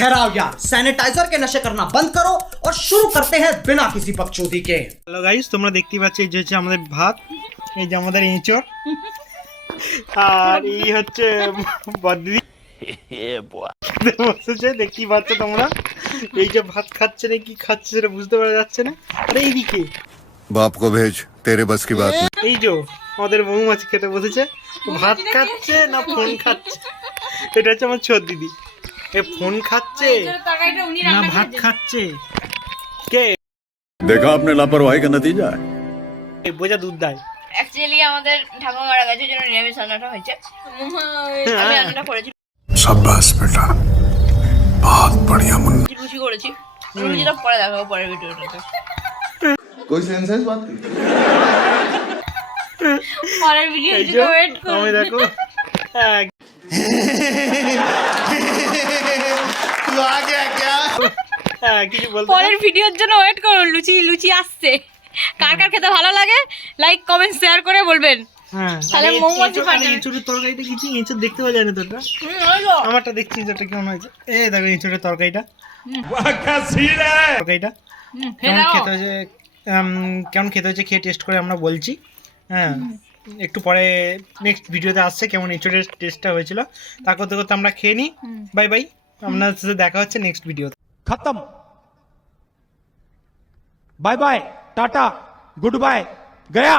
ठहराओ यार, सैनिटाइजर के नशे करना बंद करो और शुरू करते हैं बिना किसी बकचोदी के। হ্যালো গাইস, তোমরা দেখতেই পাচ্ছ এই যে হচ্ছে আমাদের ভাত, এই যে আমাদের এঁচড়, আর এই হচ্ছে বদ্রি বসেছে, দেখতেই পাচ্ছ তোমরা। এই যে ভাত খাচ্ছে না কি খাচ্ছে সেটা বুঝতে পারা যাচ্ছে না। আর এইদিকে बाप को भेज, तेरे बस की बात नहीं। এই যে আমাদের মৌমাছি খেতে বসেছে, ভাত খাচ্ছে না ফোন খাচ্ছে। এটা হচ্ছে আমার ছোট দিদি, এ ফোন খাচ্ছে না ভাত খাচ্ছে। কে देखा आपने लापरवाही का नतीजा है। বোঝা দুধ দেয়। অ্যাকচুয়ালি আমাদের ঠাকুমা মারা গেছে জন্য নিরামিষ রান্নাটা হয়েছে। আমি রান্নাটা করেছি, शाबाश बेटा, बहुत बढ़िया मुन्ना। লুচি করেছি। লুচিটা পরে দেখাবো পরের ভিডিওটাতে। कोई सेंसेस बात की? পরের ভিডিওর এই যে জন্য ওয়েট করুন। আমি দেখো হ্যাঁ, तू आ गया क्या? হ্যাঁ কিছু বলতে পরের ভিডিওর জন্য ওয়েট করুন, লুচি আসছে। কার কার খেতে ভালো লাগে লাইক কমেন্ট শেয়ার করে বলবেন। হ্যাঁ তাহলে মৌমাছি ফাটে। এঁচড়ের তরকারিটা কিছু এঁচড় দেখতে পাওয়া যায় না তোরটা। আমারটা দেখছি এঁচড়টা কেমন হয়েছে। এই দেখো এঁচড়ের তরকারিটা, তরকারিটা কেমন খেতে হয়েছে, কেমন খেতে হয়েছে খেয়ে টেস্ট করে আমরা বলছি। হ্যাঁ একটু পরে নেক্সট ভিডিওতে আসছে কেমন এঁচড়ের টেস্টটা হয়েছিল। তা করতে করতে আমরা খেয়ে নিই। বাই বাই, আপনার সাথে দেখা হচ্ছে নেক্সট ভিডিওতে। खत्म। Bye bye, tata, good bye, गया।